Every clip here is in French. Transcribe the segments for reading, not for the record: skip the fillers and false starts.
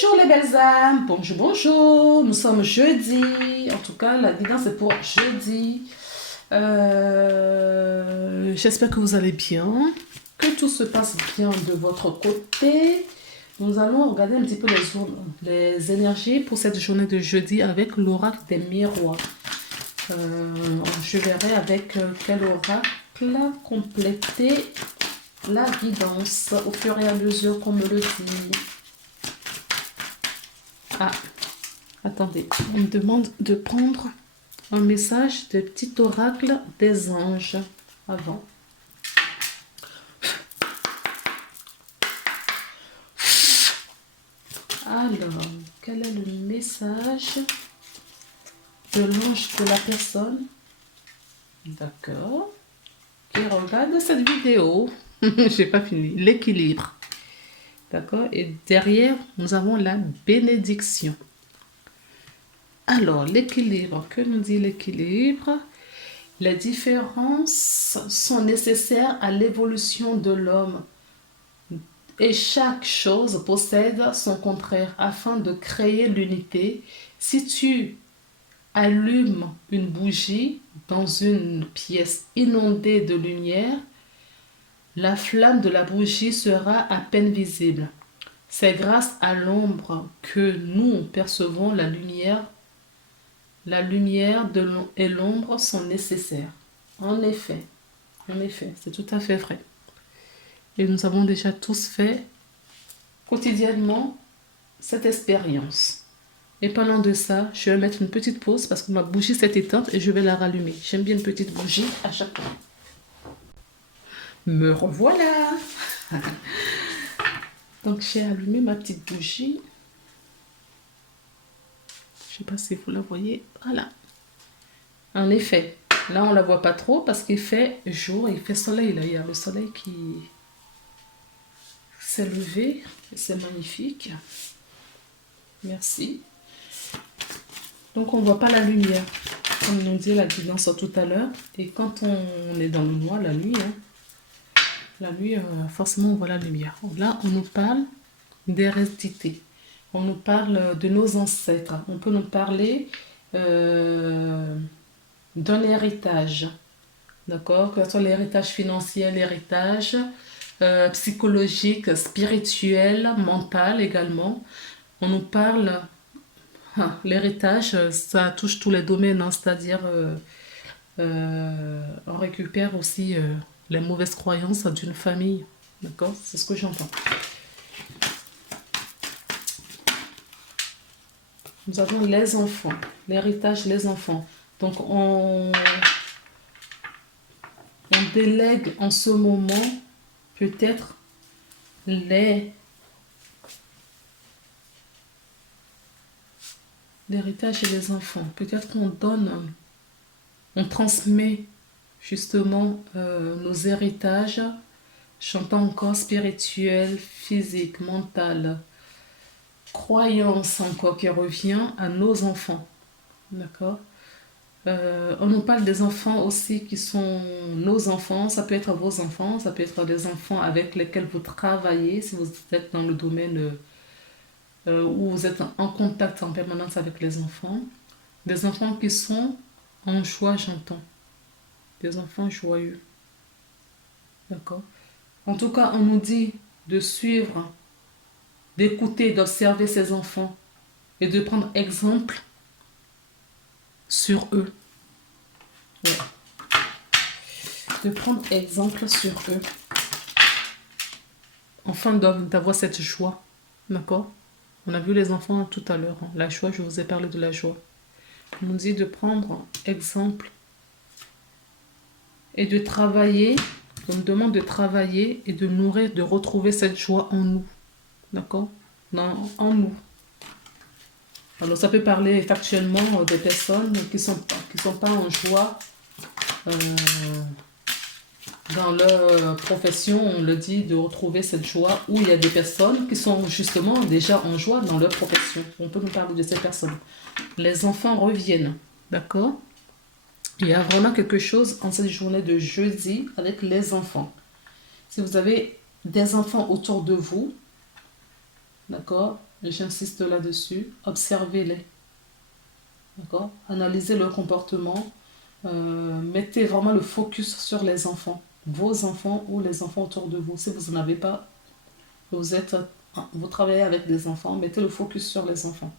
Bonjour les belles âmes, bonjour, bonjour, nous sommes jeudi, en tout cas la guidance est pour jeudi. J'espère que vous allez bien, que tout se passe bien de votre côté. Nous allons regarder un petit peu les énergies pour cette journée de jeudi avec l'oracle des miroirs. Je verrai avec quel oracle compléter la guidance au fur et à mesure qu'on me le dit. Ah, attendez, on me demande de prendre un message de petit oracle des anges avant. Alors, quel est le message de l'ange de la personne? D'accord. Qui regarde cette vidéo. J'ai pas fini. L'équilibre. D'accord. Et derrière, nous avons la bénédiction. Alors, l'équilibre. Que nous dit l'équilibre? Les différences sont nécessaires à l'évolution de l'homme. Et chaque chose possède son contraire afin de créer l'unité. Si tu allumes une bougie dans une pièce inondée de lumière, la flamme de la bougie sera à peine visible. C'est grâce à l'ombre que nous percevons la lumière. La lumière et l'ombre sont nécessaires. En effet, c'est tout à fait vrai. Et nous avons déjà tous fait quotidiennement cette expérience. Et parlant de ça, je vais mettre une petite pause parce que ma bougie s'est éteinte et je vais la rallumer. J'aime bien une petite bougie à chaque fois. Me revoilà. Donc j'ai allumé ma petite bougie. Je ne sais pas si vous la voyez. Voilà. En effet, là on ne la voit pas trop parce qu'il fait jour, il fait soleil. Là, il y a le soleil qui s'est levé. C'est magnifique. Merci. Donc on ne voit pas la lumière, comme nous dit la guidance tout à l'heure. Et quand on est dans le noir, la nuit, forcément on voit la lumière. Là, on nous parle d'hérédité. On nous parle de nos ancêtres. On peut nous parler d'un héritage. D'accord? Que ce soit l'héritage financier, l'héritage psychologique, spirituel, mental également. On nous parle... l'héritage, ça touche tous les domaines, hein, c'est-à-dire on récupère aussi les mauvaises croyances d'une famille. D'accord? C'est ce que j'entends. Nous avons les enfants, l'héritage, les enfants. Donc on délègue en ce moment peut-être l'héritage et les enfants. Peut-être qu'on donne, on transmet justement nos héritages, j'entends encore spirituel, physique, mental, croyance encore qui revient à nos enfants. D'accord? On nous parle des enfants aussi qui sont nos enfants, ça peut être vos enfants, ça peut être des enfants avec lesquels vous travaillez si vous êtes dans le domaine où vous êtes en contact en permanence avec les enfants. Des enfants qui sont en joie, j'entends. Des enfants joyeux. D'accord? En tout cas, on nous dit de suivre, d'écouter, d'observer ces enfants et de prendre exemple sur eux. Ouais. De prendre exemple sur eux. Afin d'avoir cette joie. D'accord? On a vu les enfants tout à l'heure. Hein. La joie, je vous ai parlé de la joie. On nous dit de prendre exemple et de travailler. On nous demande de travailler et de nourrir, de retrouver cette joie en nous. D'accord? En nous. Alors, ça peut parler factuellement des personnes qui sont pas en joie dans leur profession. On le dit, de retrouver cette joie où il y a des personnes qui sont justement déjà en joie dans leur profession. On peut nous parler de ces personnes. Les enfants reviennent. D'accord? Il y a vraiment quelque chose en cette journée de jeudi avec les enfants. Si vous avez des enfants autour de vous, d'accord, J'insiste là-dessus. Observez-les. D'accord? Analysez leur comportement. Mettez vraiment le focus sur les enfants. Vos enfants ou les enfants autour de vous. Si vous n'en avez pas, vous travaillez avec des enfants, mettez le focus sur les enfants.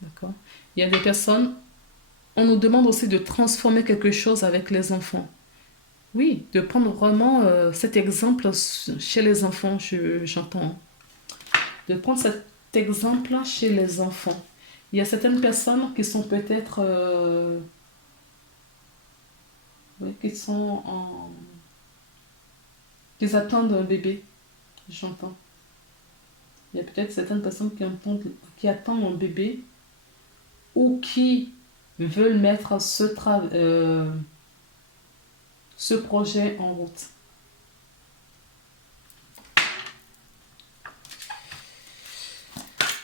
D'accord? Il y a des personnes, on nous demande aussi de transformer quelque chose avec les enfants. Oui, de prendre vraiment cet exemple chez les enfants, j'entends. De prendre cet exemple chez les enfants. Il y a certaines personnes qui sont peut-être... oui, qui sont en... qui attendent un bébé, j'entends. Il y a peut-être certaines personnes qui attendent un bébé ou qui veulent mettre ce projet en route.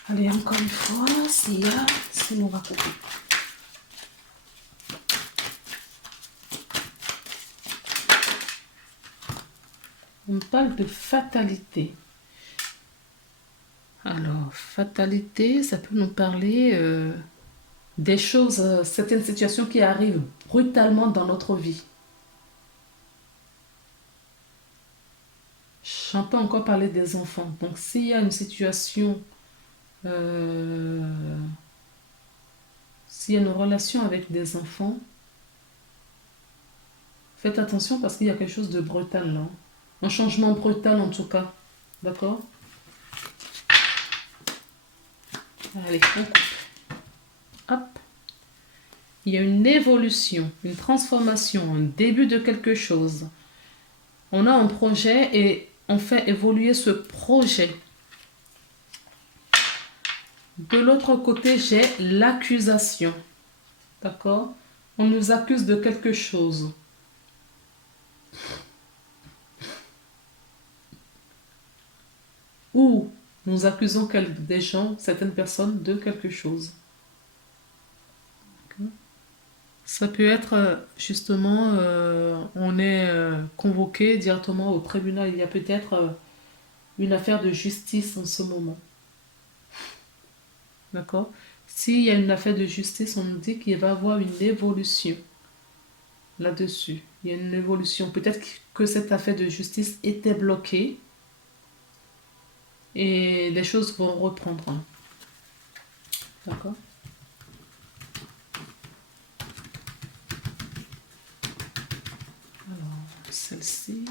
Allez, encore une fois, c'est on va couper. On parle de fatalité. Alors, fatalité, ça peut nous parler des choses, certaines situations qui arrivent brutalement dans notre vie. J'entends encore parler des enfants. Donc, s'il y a une situation, s'il y a une relation avec des enfants, faites attention parce qu'il y a quelque chose de brutal là. Un changement brutal en tout cas. D'accord? Allez, on coupe. Hop. Il y a une évolution, une transformation, un début de quelque chose. On a un projet et on fait évoluer ce projet. De l'autre côté, j'ai l'accusation. D'accord? On nous accuse de quelque chose. Ou nous accusons des gens, certaines personnes, de quelque chose. Ça peut être justement, on est convoqué directement au tribunal. Il y a peut-être une affaire de justice en ce moment. D'accord? S'il y a une affaire de justice, on nous dit qu'il va y avoir une évolution là-dessus. Il y a une évolution. Peut-être que cette affaire de justice était bloquée et les choses vont reprendre. D'accord? Alors, celle-ci.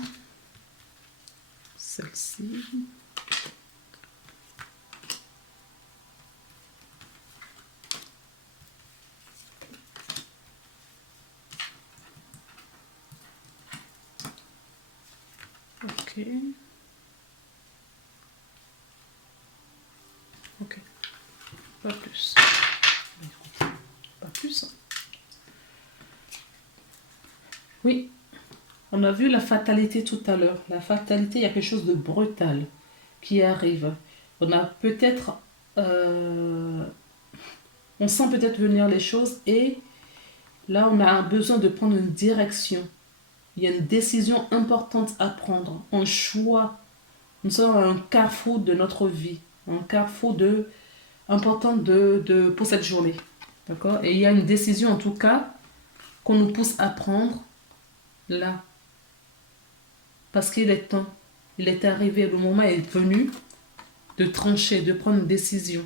Celle-ci. Ok. Ok. Pas plus. Pas plus. Oui. On a vu la fatalité tout à l'heure. La fatalité, il y a quelque chose de brutal qui arrive. On a peut-être... on sent peut-être venir les choses et là, on a besoin de prendre une direction. Il y a une décision importante à prendre, un choix. Nous sommes à un carrefour de notre vie, un carrefour important pour cette journée. D'accord? Et il y a une décision en tout cas qu'on nous pousse à prendre là. Parce qu'il est temps. Il est arrivé, le moment est venu de trancher, de prendre une décision.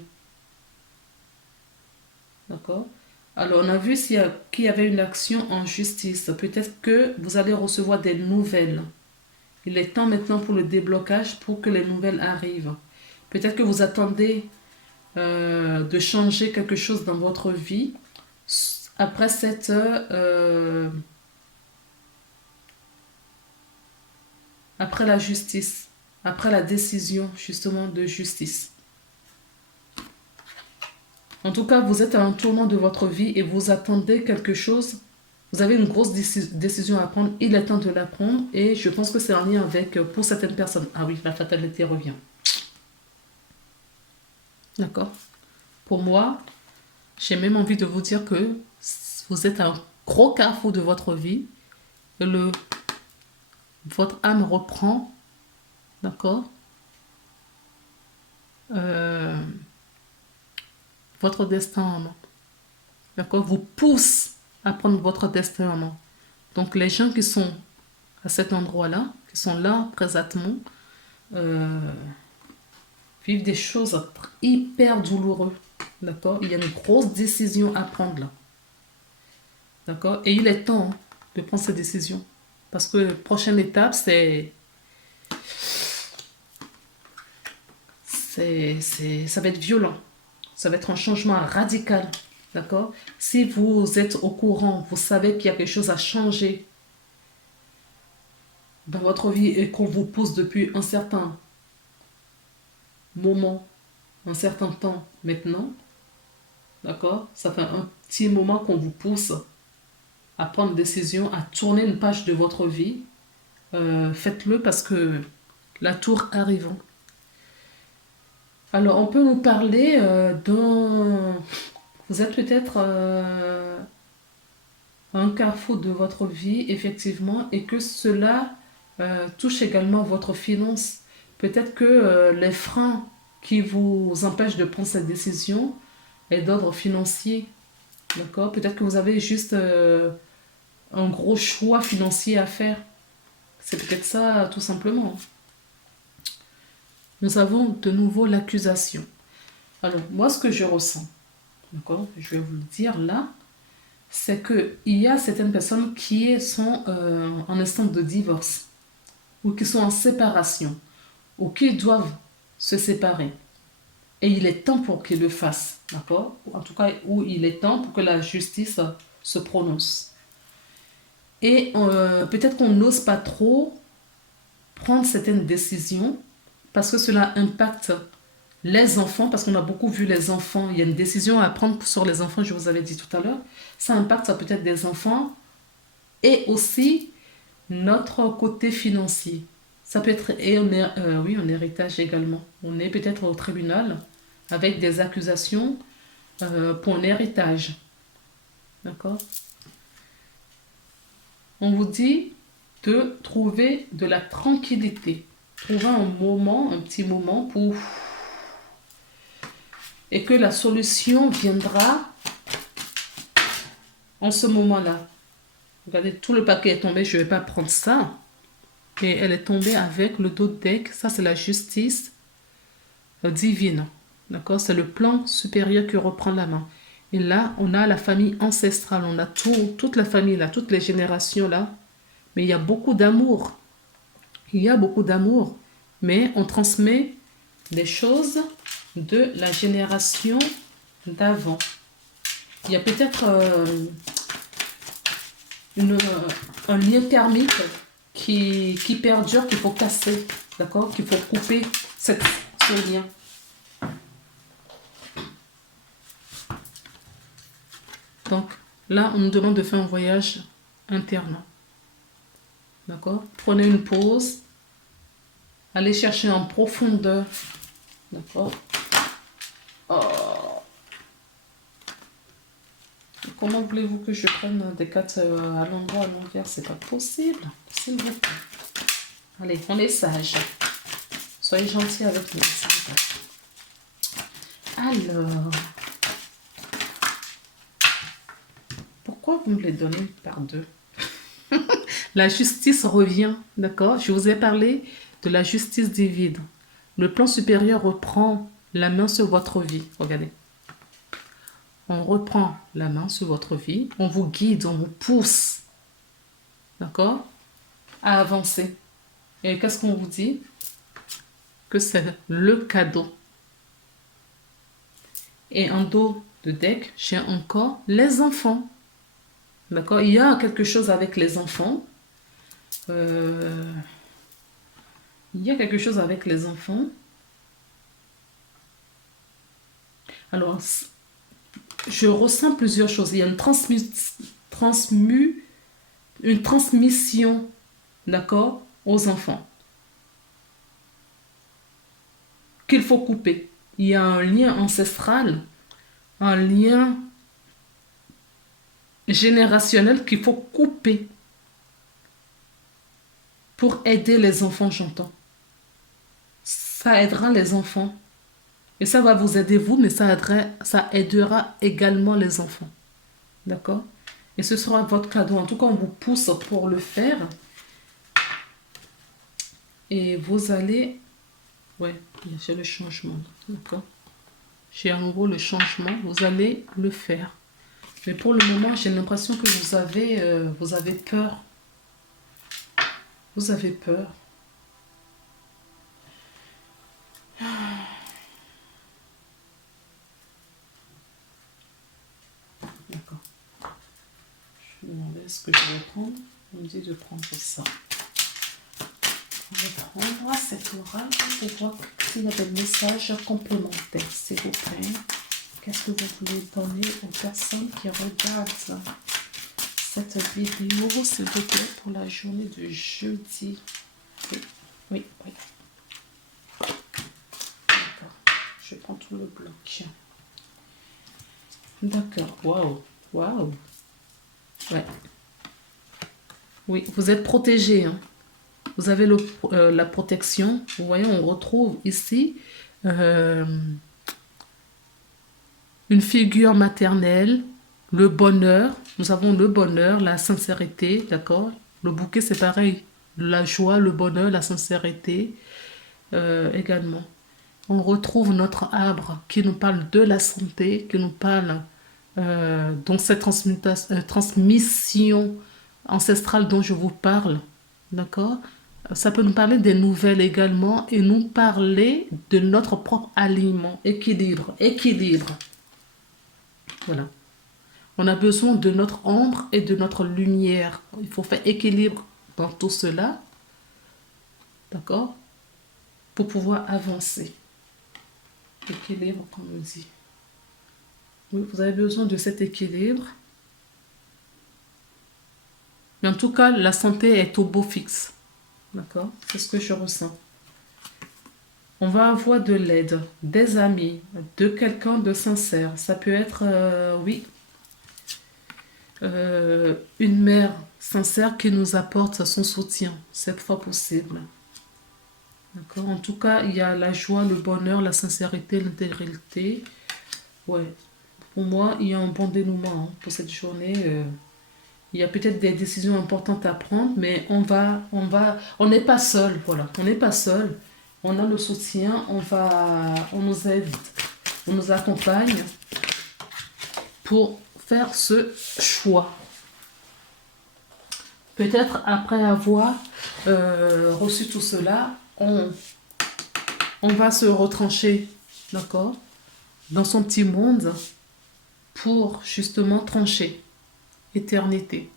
D'accord? Alors, on a vu qu'il y avait une action en justice. Peut-être que vous allez recevoir des nouvelles. Il est temps maintenant pour le déblocage, pour que les nouvelles arrivent. Peut-être que vous attendez de changer quelque chose dans votre vie après après la justice, après la décision justement de justice. En tout cas, vous êtes à un tournant de votre vie et vous attendez quelque chose. Vous avez une grosse décision à prendre. Il est temps de la prendre et je pense que c'est en lien avec, pour certaines personnes. Ah oui, la fatalité revient. D'accord? Pour moi, j'ai même envie de vous dire que vous êtes à un gros carrefour de votre vie. Et votre âme reprend. D'accord? euh, votre destin en main. D'accord? Vous pousse à prendre votre destin en main. Donc, les gens qui sont à cet endroit-là, qui sont là présentement, euh, vivent des choses hyper douloureuses. D'accord? Il y a une grosse décision à prendre là. D'accord? Et il est temps de prendre cette décision. Parce que la prochaine étape, ça va être violent. Ça va être un changement radical. D'accord? Si vous êtes au courant, vous savez qu'il y a quelque chose à changer dans votre vie et qu'on vous pousse depuis un certain moment, un certain temps maintenant, d'accord? Ça fait un petit moment qu'on vous pousse à prendre une décision, à tourner une page de votre vie. Faites-le parce que la tour arrive. Alors, on peut nous parler d'un... Vous êtes peut-être à un carrefour de votre vie, effectivement, et que cela touche également votre finance. Peut-être que les freins qui vous empêchent de prendre cette décision est d'ordre financier. D'accord? Peut-être que vous avez juste un gros choix financier à faire. C'est peut-être ça, tout simplement. Nous avons de nouveau l'accusation. Alors, moi, ce que je ressens, d'accord, je vais vous le dire là, c'est qu'il y a certaines personnes qui sont en instance de divorce, ou qui sont en séparation, ou qui doivent se séparer. Et il est temps pour qu'ils le fassent, d'accord? En tout cas, où il est temps pour que la justice se prononce. Et peut-être qu'on n'ose pas trop prendre certaines décisions parce que cela impacte les enfants, parce qu'on a beaucoup vu les enfants. Il y a une décision à prendre sur les enfants, je vous avais dit tout à l'heure. Ça impacte peut-être des enfants et aussi notre côté financier. Ça peut être oui, un héritage également. On est peut-être au tribunal avec des accusations pour un héritage. D'accord? On vous dit de trouver de la tranquillité. Trouver un moment, un petit moment pour... Et que la solution viendra en ce moment-là. Regardez, tout le paquet est tombé, je ne vais pas prendre ça. Et elle est tombée avec le dos de deck. Ça, c'est la justice divine. D'accord? C'est le plan supérieur qui reprend la main. Et là, on a la famille ancestrale. On a toute la famille là, toutes les générations là. Mais il y a beaucoup d'amour. Il y a beaucoup d'amour. Mais on transmet des choses de la génération d'avant. Il y a peut-être un lien karmique qui perdure, qu'il faut casser, d'accord? Qu'il faut couper ce lien. Donc là, on nous demande de faire un voyage interne. D'accord? Prenez une pause. Allez chercher en profondeur. D'accord? Oh. Comment voulez-vous que je prenne des cartes à l'endroit, à l'envers? C'est pas possible. S'il vous plaît. Allez, on est sage. Soyez gentils avec nous. Alors, pourquoi vous me les donnez par deux? La justice revient, d'accord? Je vous ai parlé de la justice divine. Le plan supérieur reprend la main sur votre vie. Regardez. On reprend la main sur votre vie. On vous guide, on vous pousse, d'accord? À avancer. Et qu'est-ce qu'on vous dit? Que c'est le cadeau. Et en dos de deck, j'ai encore les enfants. D'accord? Il y a quelque chose avec les enfants. Il y a quelque chose avec les enfants. Alors, je ressens plusieurs choses. Il y a une transmission, d'accord, aux enfants, qu'il faut couper. Il y a un lien ancestral, un lien générationnel qu'il faut couper pour aider les enfants, j'entends. Ça aidera les enfants Et ça va vous aider vous, mais ça aidera également les enfants. D'accord? Et ce sera votre cadeau. En tout cas, on vous pousse pour le faire. Et vous allez... Ouais, j'ai le changement. D'accord? J'ai à nouveau le changement. Vous allez le faire. Mais pour le moment, j'ai l'impression que vous avez peur. Vous avez peur. D'accord. Je vais demander ce que je vais prendre. On me dit de prendre ça. On va prendre cet oracle pour voir s'il y a des messages complémentaires, s'il vous plaît. Qu'est-ce que vous voulez donner aux personnes qui regardent cette vidéo, s'il vous plaît, pour la journée de jeudi? Oui. D'accord. Je prends tout le bloc. D'accord. Waouh. Ouais. Oui, vous êtes protégé, hein. Vous avez la protection. Vous voyez, on retrouve ici une figure maternelle, le bonheur. Nous avons le bonheur, la sincérité, d'accord? Le bouquet, c'est pareil. La joie, le bonheur, la sincérité également. On retrouve notre arbre qui nous parle de la santé, qui nous parle donc cette transmission ancestrale dont je vous parle, d'accord? Ça peut nous parler des nouvelles également et nous parler de notre propre aliment, équilibre. Voilà. On a besoin de notre ombre et de notre lumière. Il faut faire équilibre dans tout cela, d'accord? Pour pouvoir avancer. Équilibre, comme on dit. Oui, vous avez besoin de cet équilibre. Mais en tout cas, la santé est au beau fixe. D'accord? C'est ce que je ressens. On va avoir de l'aide, des amis, de quelqu'un de sincère. Ça peut être, une mère sincère qui nous apporte son soutien, cette fois possible. D'accord? En tout cas, il y a la joie, le bonheur, la sincérité, l'intégrité. Ouais. Pour moi, il y a un bon dénouement pour cette journée. Il y a peut-être des décisions importantes à prendre, mais on n'est pas seul, voilà. On n'est pas seul. On a le soutien, on nous aide, on nous accompagne pour faire ce choix. Peut-être après avoir reçu tout cela, on va se retrancher, d'accord, dans son petit monde pour justement trancher. Éternité,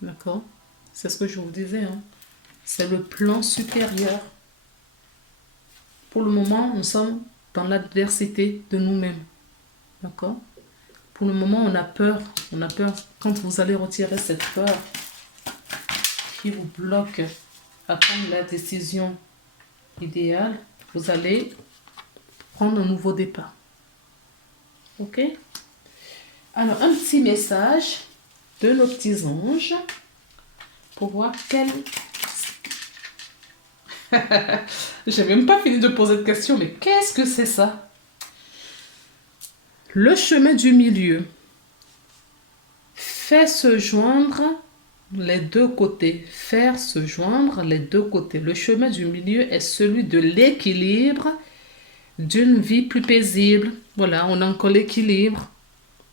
d'accord? C'est ce que je vous disais, hein? C'est le plan supérieur. Pour le moment, nous sommes dans l'adversité de nous-mêmes, d'accord? Pour le moment, on a peur. Quand vous allez retirer cette peur qui vous bloque à prendre la décision idéale, vous allez prendre un nouveau départ. Ok? Alors, un petit message de nos petits anges pour voir quel... J'ai même pas fini de poser de question, mais qu'est-ce que c'est ça? Le chemin du milieu fait se joindre les deux côtés. Faire se joindre les deux côtés. Le chemin du milieu est celui de l'équilibre, d'une vie plus paisible. Voilà, on a encore l'équilibre.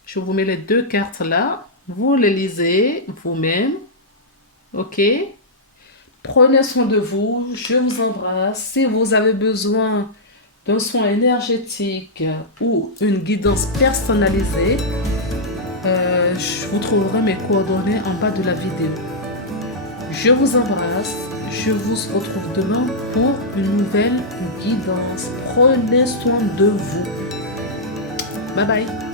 Je vous mets les deux cartes là. Vous les lisez vous-même. Ok? Prenez soin de vous. Je vous embrasse. Si vous avez besoin d'un soin énergétique ou une guidance personnalisée, vous trouverez mes coordonnées en bas de la vidéo. Je vous embrasse. Je vous retrouve demain pour une nouvelle guidance. Prenez soin de vous. Bye bye.